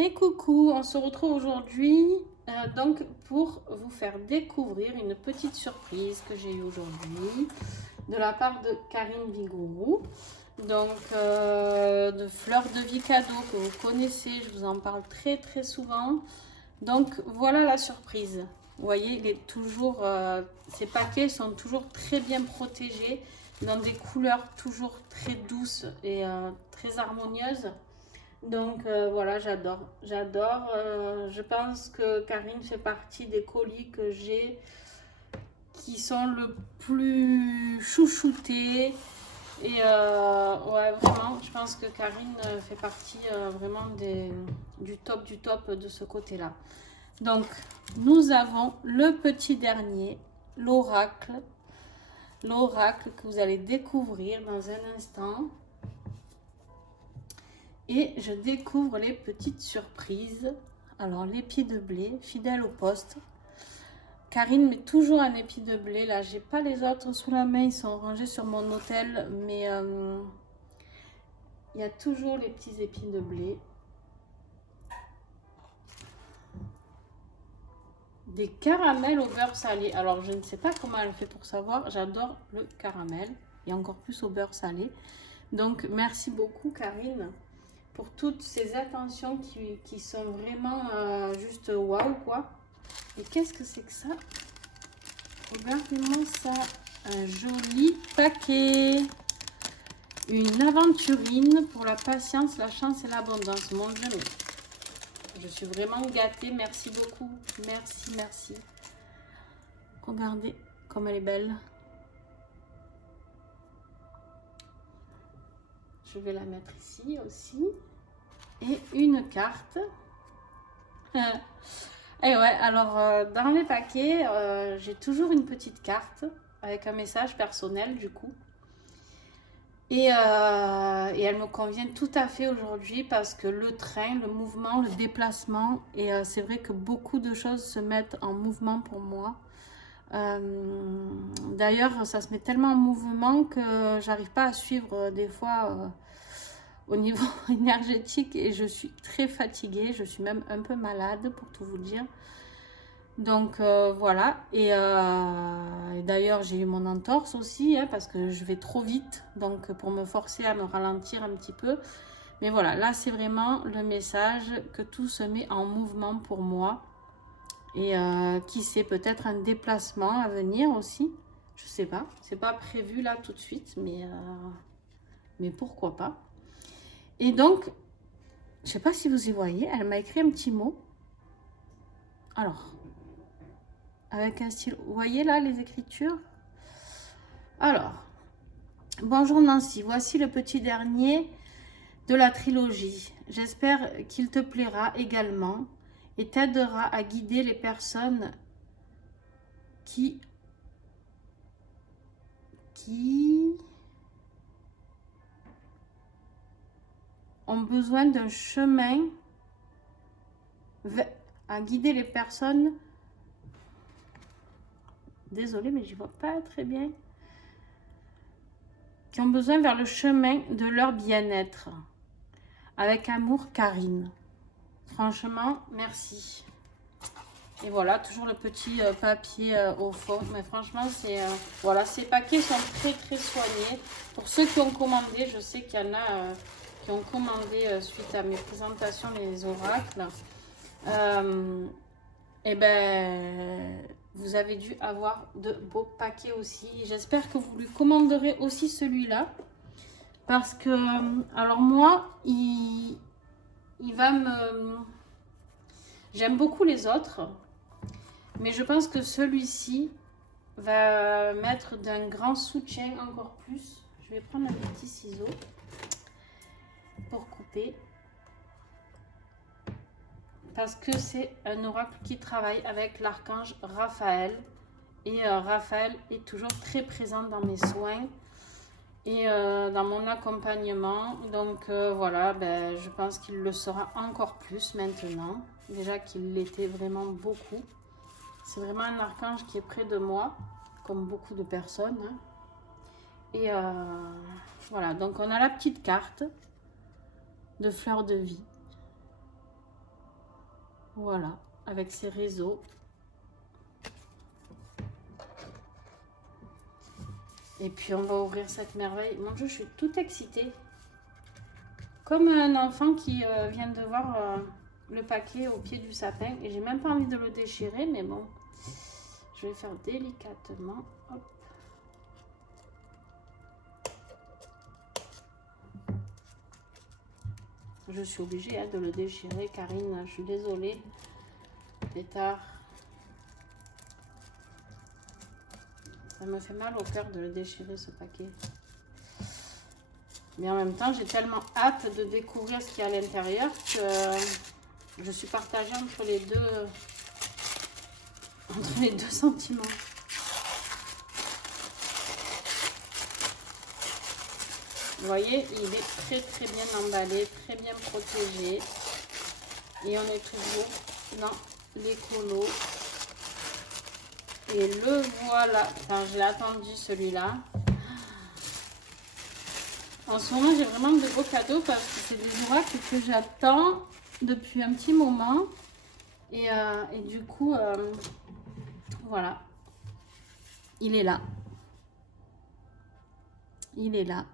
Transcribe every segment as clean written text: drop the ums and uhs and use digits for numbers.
Et coucou, on se retrouve aujourd'hui donc pour vous faire découvrir une petite surprise que j'ai eue aujourd'hui de la part de Karine Vigourou. Donc de Fleurs de Vie cadeau que vous connaissez, je vous en parle très souvent. Donc voilà la surprise. Vous voyez, il est toujours, ces paquets sont toujours très bien protégés dans des couleurs toujours très douces et très harmonieuses. Donc voilà, j'adore. Je pense que Karine fait partie des colis que j'ai qui sont le plus chouchoutés. Et ouais, vraiment, je pense que Karine fait partie vraiment du top de ce côté-là. Donc, nous avons le petit dernier, l'oracle. L'oracle que vous allez découvrir dans un instant. Et je découvre les petites surprises. Alors, l'épi de blé, fidèle au poste. Karine met toujours un épi de blé. Là, j'ai pas les autres sous la main. Ils sont rangés sur mon hôtel. Mais il y a toujours les petits épis de blé. Des caramels au beurre salé. Alors, je ne sais pas comment elle fait pour savoir. J'adore le caramel. Et encore plus au beurre salé. Donc, merci beaucoup, Karine, pour toutes ces attentions qui sont vraiment juste waouh, quoi. Et qu'est-ce que c'est que ça? Regardez-moi ça. Un joli paquet. Une aventurine pour la patience, la chance et l'abondance. Mon Dieu, mais je suis vraiment gâtée. Merci beaucoup. Merci. Regardez comme elle est belle. Je vais la mettre ici aussi. Et une carte. Et ouais, alors dans les paquets, j'ai toujours une petite carte avec un message personnel du coup. Et elle me convient tout à fait aujourd'hui parce que le train, le mouvement, le déplacement, et c'est vrai que beaucoup de choses se mettent en mouvement pour moi. D'ailleurs, ça se met tellement en mouvement que j'arrive pas à suivre des fois au niveau énergétique et je suis très fatiguée, je suis même un peu malade pour tout vous dire. Donc voilà, et d'ailleurs j'ai eu mon entorse aussi hein, parce que je vais trop vite, donc pour me forcer à me ralentir un petit peu. Mais voilà, là c'est vraiment le message que tout se met en mouvement pour moi. Et qui sait, peut-être un déplacement à venir aussi, je sais pas, c'est pas prévu là tout de suite, mais pourquoi pas. Et donc, je sais pas si vous y voyez, elle m'a écrit un petit mot. Alors, avec un stylo. Vous voyez là les écritures? Alors, bonjour Nancy, voici le petit dernier de la trilogie. J'espère qu'il te plaira également et t'aidera à guider les personnes qui ont besoin d'un chemin à guider les personnes. Désolée, mais j'y vois pas très bien. Qui ont besoin vers le chemin de leur bien-être. Avec amour, Karine. Franchement, merci. Et voilà, toujours le petit papier au fond. Mais franchement, c'est voilà, ces paquets sont très soignés. Pour ceux qui ont commandé, je sais qu'il y en a qui ont commandé suite à mes présentations les oracles. Et ben, vous avez dû avoir de beaux paquets aussi. J'espère que vous lui commanderez aussi celui-là. Parce que, alors moi, il va me... J'aime beaucoup les autres. Mais je pense que celui-ci va mettre d'un grand soutien encore plus. Je vais prendre un petit ciseau pour couper. Parce que c'est un oracle qui travaille avec l'archange Raphaël. Et Raphaël est toujours très présent dans mes soins et dans mon accompagnement. Donc voilà, ben, je pense qu'il le sera encore plus maintenant. Déjà qu'il l'était vraiment beaucoup. C'est vraiment un archange qui est près de moi, comme beaucoup de personnes. Hein. Et voilà, donc on a la petite carte de Fleurs de Vie. Voilà, avec ses réseaux. Et puis on va ouvrir cette merveille. Mon Dieu, je suis toute excitée. Comme un enfant qui vient de voir le paquet au pied du sapin. Et j'ai même pas envie de le déchirer, mais bon. Je vais faire délicatement. Hop. Je suis obligée de le déchirer, Karine. Je suis désolée. Pétard. Ça me fait mal au cœur de le déchirer, ce paquet. Mais en même temps, j'ai tellement hâte de découvrir ce qu'il y a à l'intérieur que je suis partagée entre les deux sentiments. Vous voyez, il est très bien emballé, très bien protégé. Et on est toujours dans l'écolo. Et le voilà. Enfin, j'ai attendu celui-là. En ce moment, j'ai vraiment de beaux cadeaux parce que c'est des oracles que j'attends depuis un petit moment. Et du coup, voilà. Il est là. Il est là.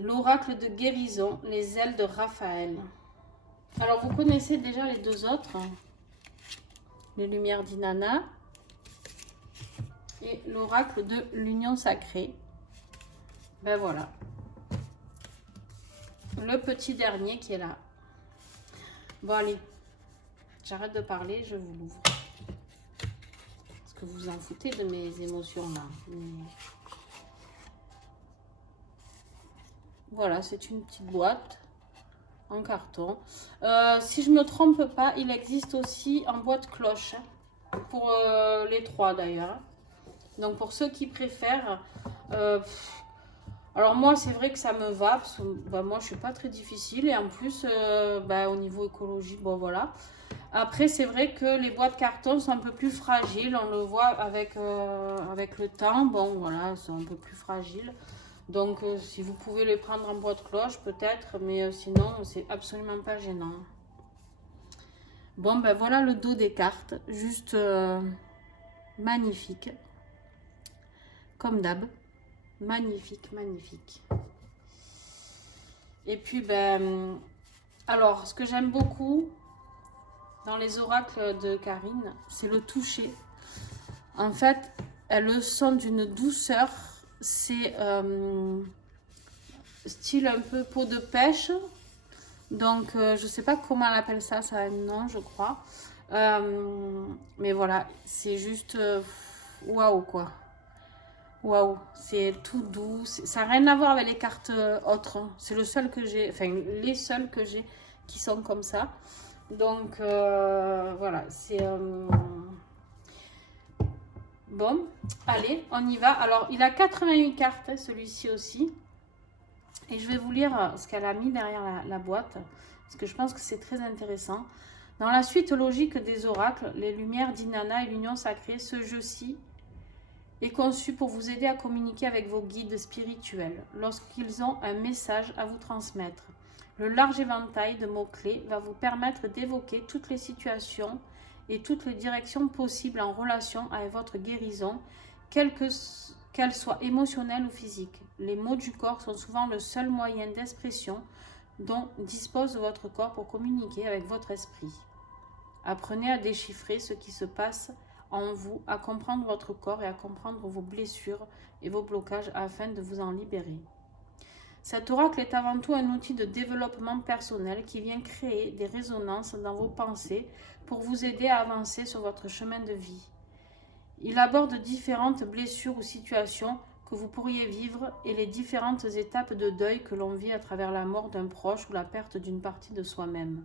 L'oracle de guérison, les ailes de Raphaël. Alors, vous connaissez déjà les deux autres. Les lumières d'Inanna. Et l'oracle de l'union sacrée. Ben voilà. Le petit dernier qui est là. Bon, allez. J'arrête de parler, je vous l'ouvre. Parce que vous en foutez de mes émotions là. Mais... voilà, c'est une petite boîte en carton. Si je ne me trompe pas, il existe aussi en boîte cloche. Pour les trois d'ailleurs. Donc pour ceux qui préfèrent... alors moi, c'est vrai que ça me va, parce que bah, moi, je suis pas très difficile. Et en plus, au niveau écologique, bon voilà. Après, c'est vrai que les boîtes carton sont un peu plus fragiles. On le voit avec le temps. Bon, voilà, elles sont un peu plus fragiles. Donc, si vous pouvez les prendre en boîte cloche, peut-être. Mais sinon, c'est absolument pas gênant. Bon, ben voilà le dos des cartes. Juste magnifique. Comme d'hab. Magnifique, magnifique. Et puis, ben... alors, ce que j'aime beaucoup dans les oracles de Karine, c'est le toucher. En fait, elles le sont d'une douceur. C'est style un peu peau de pêche. Donc, je sais pas comment elle appelle ça. Ça a un nom, je crois. Mais voilà, c'est juste... waouh, quoi. Waouh, c'est tout doux. Ça n'a rien à voir avec les cartes autres. C'est le seul que j'ai, enfin les seuls que j'ai qui sont comme ça. Donc voilà, c'est bon. Allez, on y va. Alors, il a 88 cartes, celui-ci aussi. Et je vais vous lire ce qu'elle a mis derrière la boîte, parce que je pense que c'est très intéressant. Dans la suite logique des oracles, les lumières d'Inanna et l'union sacrée, ce jeu-ci est conçu pour vous aider à communiquer avec vos guides spirituels lorsqu'ils ont un message à vous transmettre. Le large éventail de mots-clés va vous permettre d'évoquer toutes les situations et toutes les directions possibles en relation avec votre guérison, qu'elle soit émotionnelle ou physique. Les mots du corps sont souvent le seul moyen d'expression dont dispose votre corps pour communiquer avec votre esprit. Apprenez à déchiffrer ce qui se passe en vous, à comprendre votre corps et à comprendre vos blessures et vos blocages afin de vous en libérer. Cet oracle est avant tout un outil de développement personnel qui vient créer des résonances dans vos pensées pour vous aider à avancer sur votre chemin de vie. Il aborde différentes blessures ou situations que vous pourriez vivre et les différentes étapes de deuil que l'on vit à travers la mort d'un proche ou la perte d'une partie de soi-même.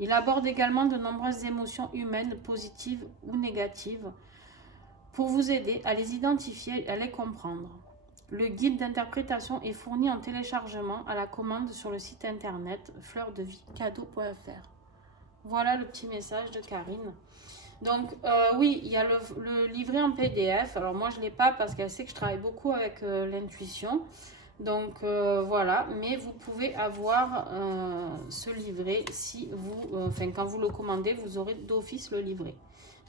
Il aborde également de nombreuses émotions humaines, positives ou négatives, pour vous aider à les identifier et à les comprendre. Le guide d'interprétation est fourni en téléchargement à la commande sur le site internet fleurdevicadeau.fr. Voilà le petit message de Karine. Donc oui, il y a le livret en PDF. Alors moi je ne l'ai pas parce qu'elle sait que je travaille beaucoup avec l'intuition. Donc voilà, mais vous pouvez avoir ce livret si vous, enfin quand vous le commandez, vous aurez d'office le livret.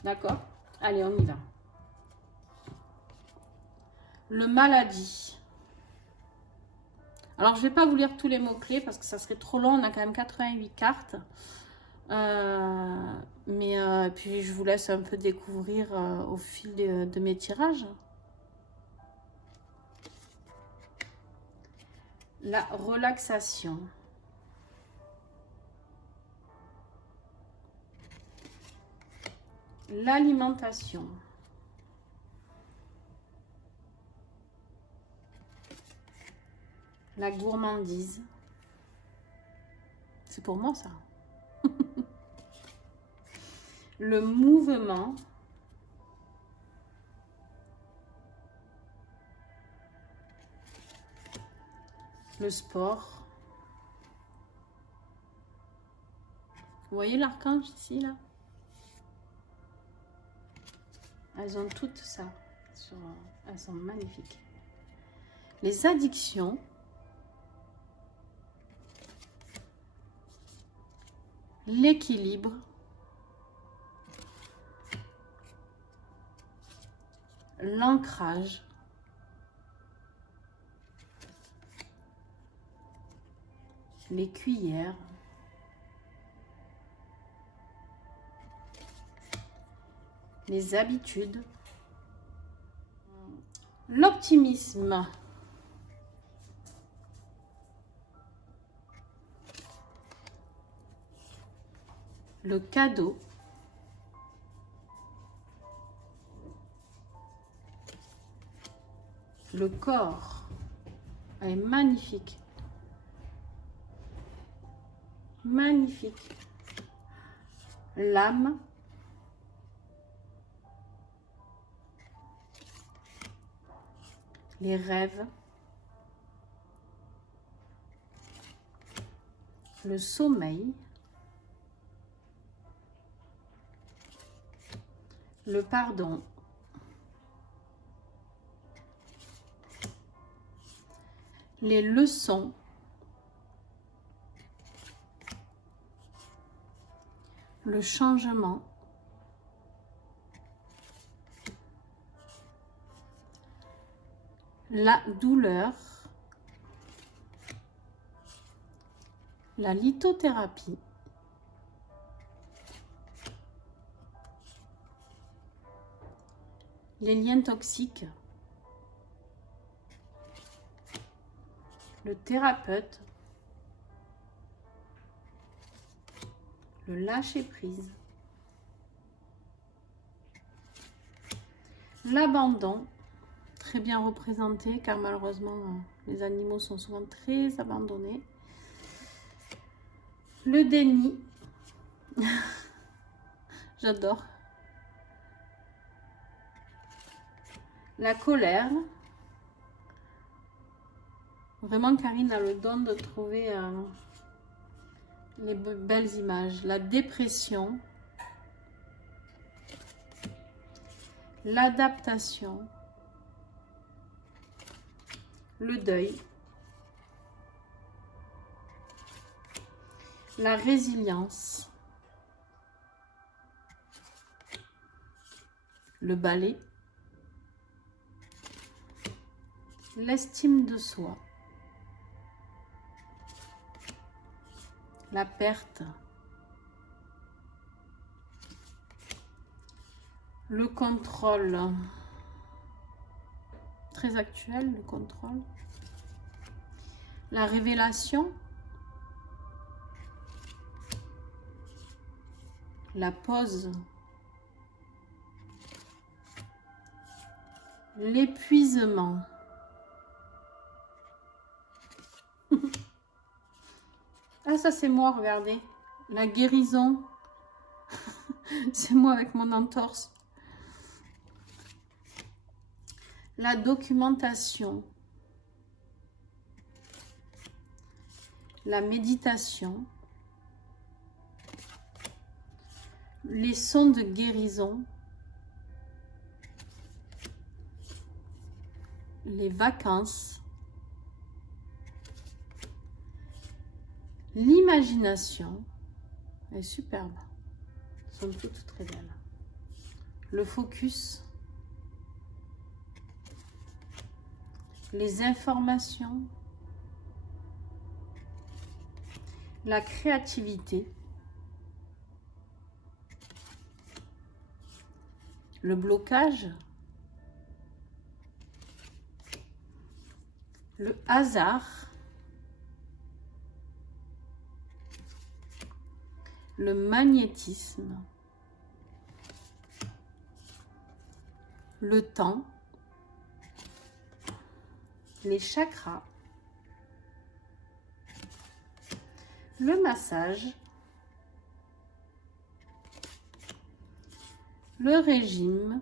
D'accord? Allez, on y va. Le maladie. Alors, je ne vais pas vous lire tous les mots-clés parce que ça serait trop long. On a quand même 88 cartes. Puis, je vous laisse un peu découvrir au fil de mes tirages. La relaxation. L'alimentation. La gourmandise. C'est pour moi, ça. Le mouvement. Le sport. Vous voyez l'archange ici, là? Elles ont toutes ça. Elles sont magnifiques. Les addictions. L'équilibre. L'ancrage. Les cuillères. Les habitudes. L'optimisme. Le cadeau. Le corps. Elle est magnifique. Magnifique. L'âme. Les rêves. Le sommeil. Le pardon. Les leçons. Le changement. La douleur. La lithothérapie. Les liens toxiques. Le thérapeute. Le lâcher-prise. L'abandon. Très bien représenté car malheureusement les animaux sont souvent très abandonnés. Le déni. J'adore. La colère. Vraiment, Karine a le don de trouver les belles images. La dépression. L'adaptation. Le deuil. La résilience. Le balai. L'estime de soi. La perte. Le contrôle. Très actuel, le contrôle. La révélation. La pause. L'épuisement. Ah, ça c'est moi, regardez. La guérison. C'est moi avec mon entorse. La documentation. La méditation. Les sons de guérison. Les vacances. l'imagination. Elle est superbe. Elles sont toutes très belles. Le focus. Les informations. La créativité. Le blocage. Le hasard. Le magnétisme. Le temps. Les chakras. Le massage. Le régime.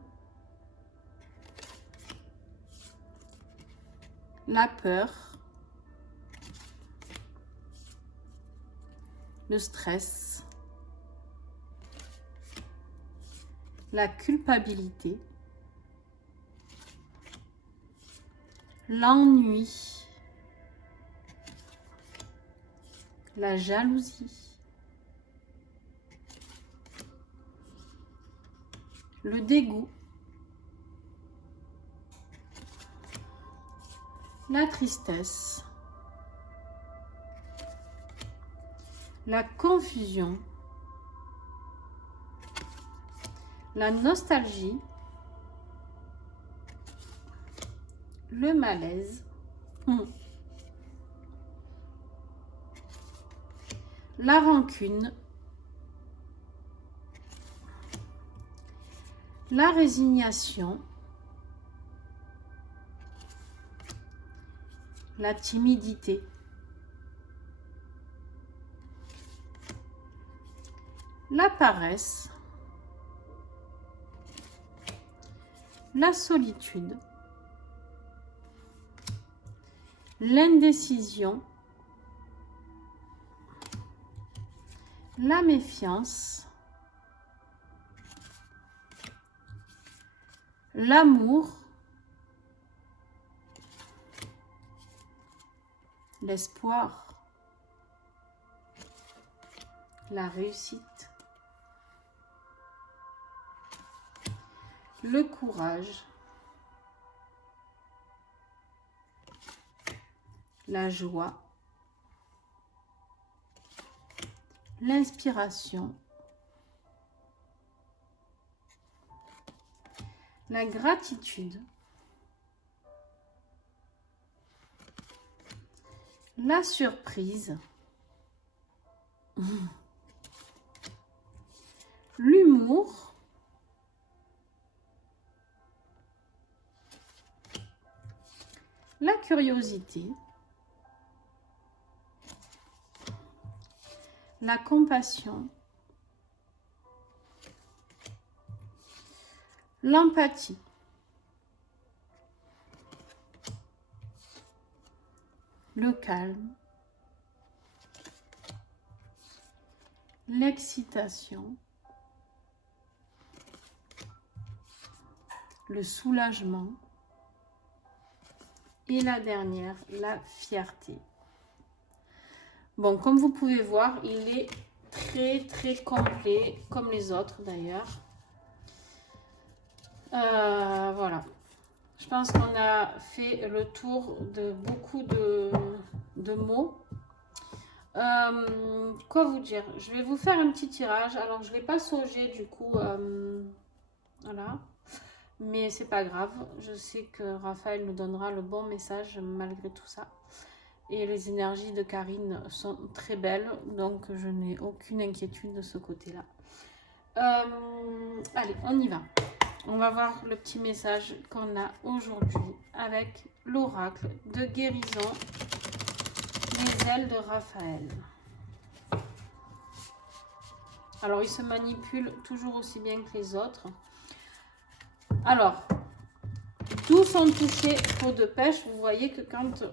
La peur. Le stress. La culpabilité. L'ennui. La jalousie. Le dégoût. La tristesse. La confusion. La nostalgie. Le malaise. La rancune. La résignation. La timidité. La paresse. La solitude. L'indécision. La méfiance. L'amour. L'espoir. La réussite. Le courage. La joie. L'inspiration. La gratitude. La surprise. L'humour. La curiosité. La compassion. L'empathie. Le calme. L'excitation. Le soulagement. Et la dernière, la fierté. Bon, comme vous pouvez voir, il est très complet, comme les autres d'ailleurs. Voilà. Je pense qu'on a fait le tour de beaucoup de mots. Quoi vous dire? Je vais vous faire un petit tirage. Alors, je ne l'ai pas saugé du coup. Voilà. Mais c'est pas grave. Je sais que Raphaël nous donnera le bon message malgré tout ça. Et les énergies de Karine sont très belles. Donc, je n'ai aucune inquiétude de ce côté-là. Allez, on y va. On va voir le petit message qu'on a aujourd'hui avec l'oracle de guérison des ailes de Raphaël. Alors, il se manipule toujours aussi bien que les autres. Alors, d'où sont touchés peau de pêche, vous voyez que quand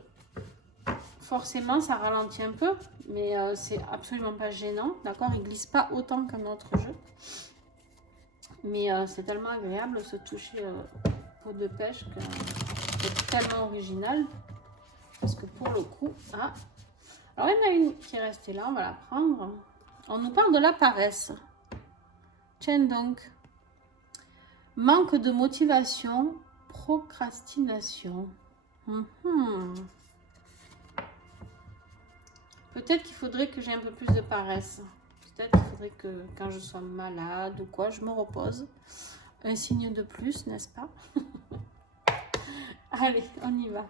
forcément ça ralentit un peu, mais c'est absolument pas gênant, d'accord? Il glisse pas autant qu'un autre jeu. Mais c'est tellement agréable ce toucher peau de pêche que c'est tellement original. Parce que pour le coup, Alors, il y en a une qui est restée là, on va la prendre. On nous parle de la paresse. Tiens donc. Manque de motivation, procrastination. Peut-être qu'il faudrait que j'ai un peu plus de paresse. Peut-être qu'il faudrait que quand je sois malade ou quoi, je me repose. Un signe de plus, n'est-ce pas? Allez, on y va.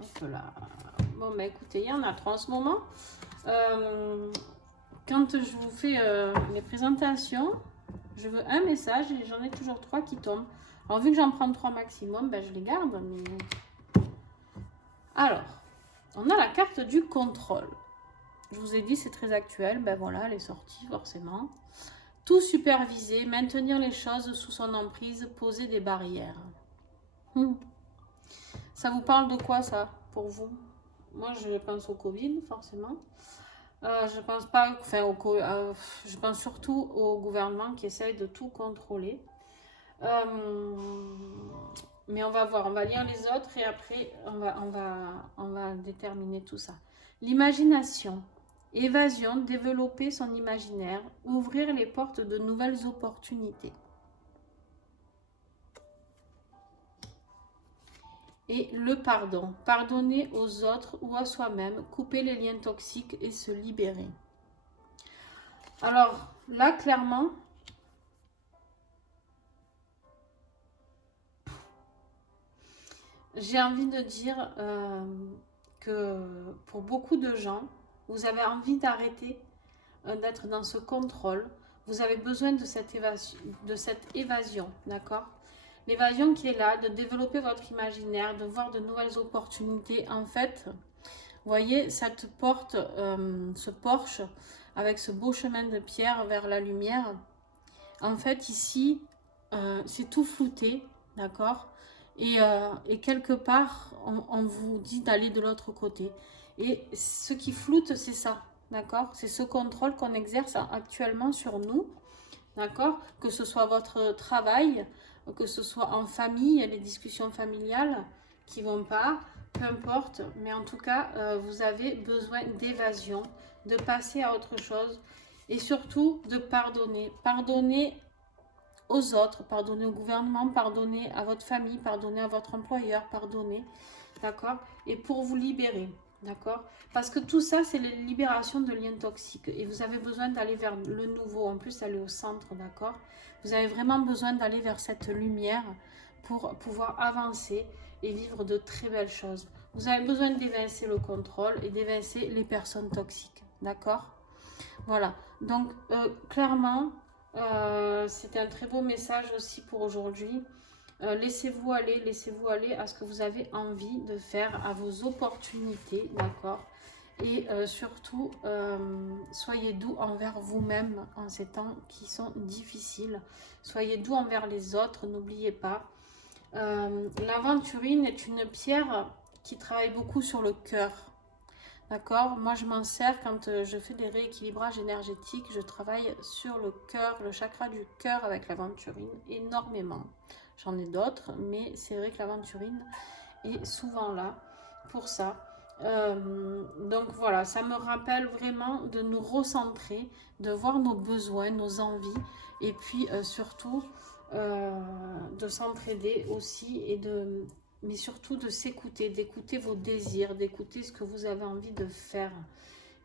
Hop là. Bon, bah écoutez, il y en a 3 en ce moment. Quand je vous fais les présentations, je veux un message et j'en ai toujours 3 qui tombent. Alors, vu que j'en prends 3 maximum, ben, je les garde. Mais... Alors, on a la carte du contrôle. Je vous ai dit, c'est très actuel. Ben voilà, elle est sortie forcément. Tout superviser, maintenir les choses sous son emprise, poser des barrières. Ça vous parle de quoi, ça, pour vous? Moi, je pense au Covid, forcément. Je pense pas, enfin, je pense surtout au gouvernement qui essaye de tout contrôler. Mais on va voir, on va lire les autres et après on va déterminer tout ça. L'imagination, évasion, développer son imaginaire, ouvrir les portes de nouvelles opportunités. Et le pardon, pardonner aux autres ou à soi-même, couper les liens toxiques et se libérer. Alors là, clairement, j'ai envie de dire que pour beaucoup de gens, vous avez envie d'arrêter d'être dans ce contrôle. Vous avez besoin de cette évasion, d'accord? L'évasion qui est là, de développer votre imaginaire, de voir de nouvelles opportunités. En fait, vous voyez, cette porte, ce porche, avec ce beau chemin de pierre vers la lumière, en fait, ici, c'est tout flouté, d'accord? Et quelque part, on vous dit d'aller de l'autre côté. Et ce qui floute, c'est ça, d'accord? C'est ce contrôle qu'on exerce actuellement sur nous, d'accord? Que ce soit votre travail, que ce soit en famille, les discussions familiales qui vont pas, peu importe. Mais en tout cas, vous avez besoin d'évasion, de passer à autre chose et surtout de pardonner. Pardonner aux autres, pardonner au gouvernement, pardonner à votre famille, pardonner à votre employeur, pardonner, d'accord? Et pour vous libérer, d'accord? Parce que tout ça, c'est la libération de liens toxiques et vous avez besoin d'aller vers le nouveau, en plus aller au centre, d'accord? Vous avez vraiment besoin d'aller vers cette lumière pour pouvoir avancer et vivre de très belles choses. Vous avez besoin d'évincer le contrôle et d'évincer les personnes toxiques, d'accord? Voilà, donc clairement, c'était un très beau message aussi pour aujourd'hui. Laissez-vous aller à ce que vous avez envie de faire, à vos opportunités, d'accord? Et surtout, soyez doux envers vous-même en ces temps qui sont difficiles. Soyez doux envers les autres, n'oubliez pas. L'aventurine est une pierre qui travaille beaucoup sur le cœur. D'accord? Moi, je m'en sers quand je fais des rééquilibrages énergétiques. Je travaille sur le cœur, le chakra du cœur avec l'aventurine énormément. J'en ai d'autres, mais c'est vrai que l'aventurine est souvent là pour ça. Donc voilà, ça me rappelle vraiment de nous recentrer, de voir nos besoins, nos envies, et puis surtout de s'entraider aussi et mais surtout de s'écouter, d'écouter vos désirs, d'écouter ce que vous avez envie de faire.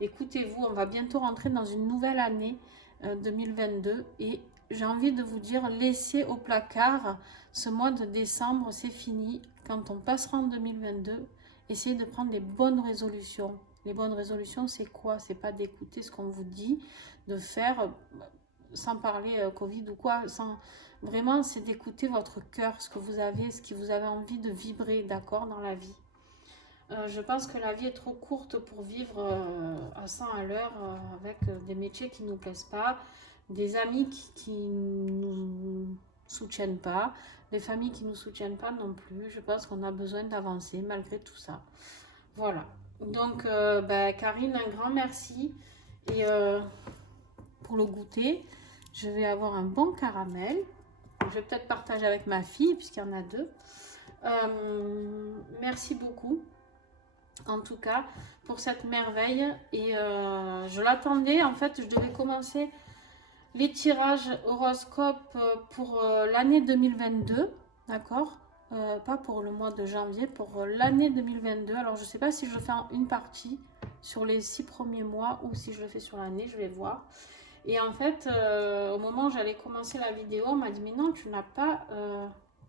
Écoutez-vous, on va bientôt rentrer dans une nouvelle année 2022 et j'ai envie de vous dire, laissez au placard ce mois de décembre, c'est fini. Quand on passera en 2022, essayez de prendre les bonnes résolutions. Les bonnes résolutions, c'est quoi? C'est pas d'écouter ce qu'on vous dit, de faire, sans parler Covid ou quoi, vraiment, c'est d'écouter votre cœur, ce que vous avez, ce qui vous avez envie de vibrer, d'accord, dans la vie. Je pense que la vie est trop courte pour vivre à 100 à l'heure avec des métiers qui ne nous plaisent pas, des amis qui ne nous soutiennent pas, des familles qui ne nous soutiennent pas non plus. Je pense qu'on a besoin d'avancer malgré tout ça. Voilà. Donc, Karine, un grand merci. Et pour le goûter, je vais avoir un bon caramel. Je vais peut-être partager avec ma fille, puisqu'il y en a 2. Merci beaucoup. en tout cas, pour cette merveille. Et je l'attendais. En fait, je devais commencer les tirages horoscopes pour l'année 2022, d'accord, pas pour le mois de janvier, pour l'année 2022. Alors, je ne sais pas si je fais une partie sur les 6 premiers mois ou si je le fais sur l'année, je vais voir. Et en fait, au moment où j'allais commencer la vidéo, on m'a dit, mais non, tu n'as pas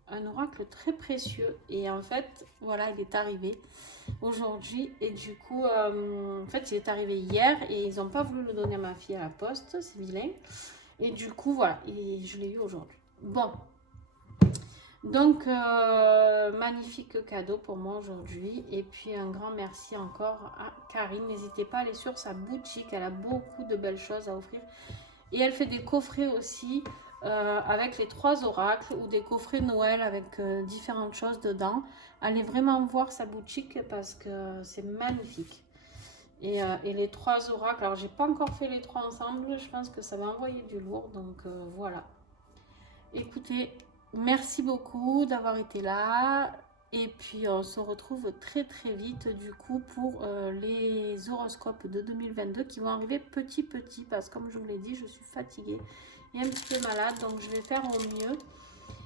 un oracle très précieux. Et en fait, voilà, il est arrivé aujourd'hui. Et du coup, en fait, il est arrivé hier et ils n'ont pas voulu le donner à ma fille à la poste, c'est vilain. Et du coup, voilà, et je l'ai eu aujourd'hui. Bon, donc, magnifique cadeau pour moi aujourd'hui. Et puis, un grand merci encore à Karine. N'hésitez pas à aller sur sa boutique, elle a beaucoup de belles choses à offrir. Et elle fait des coffrets aussi avec les 3 oracles ou des coffrets Noël avec différentes choses dedans. Allez vraiment voir sa boutique parce que c'est magnifique. Et les 3 oracles, alors j'ai pas encore fait les 3 ensemble, je pense que ça va envoyer du lourd, donc voilà. Écoutez, merci beaucoup d'avoir été là, et puis on se retrouve très très vite du coup pour les horoscopes de 2022 qui vont arriver petit parce que comme je vous l'ai dit, je suis fatiguée et un petit peu malade, donc je vais faire au mieux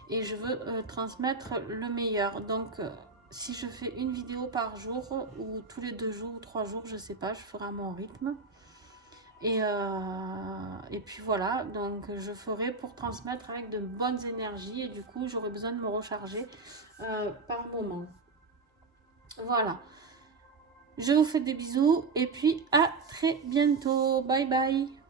et je veux transmettre le meilleur. Donc si je fais une vidéo par jour ou tous les 2 jours ou 3 jours, je sais pas, je ferai à mon rythme. Et puis voilà, donc je ferai pour transmettre avec de bonnes énergies et du coup j'aurai besoin de me recharger par moment. Voilà, je vous fais des bisous et puis à très bientôt. Bye bye.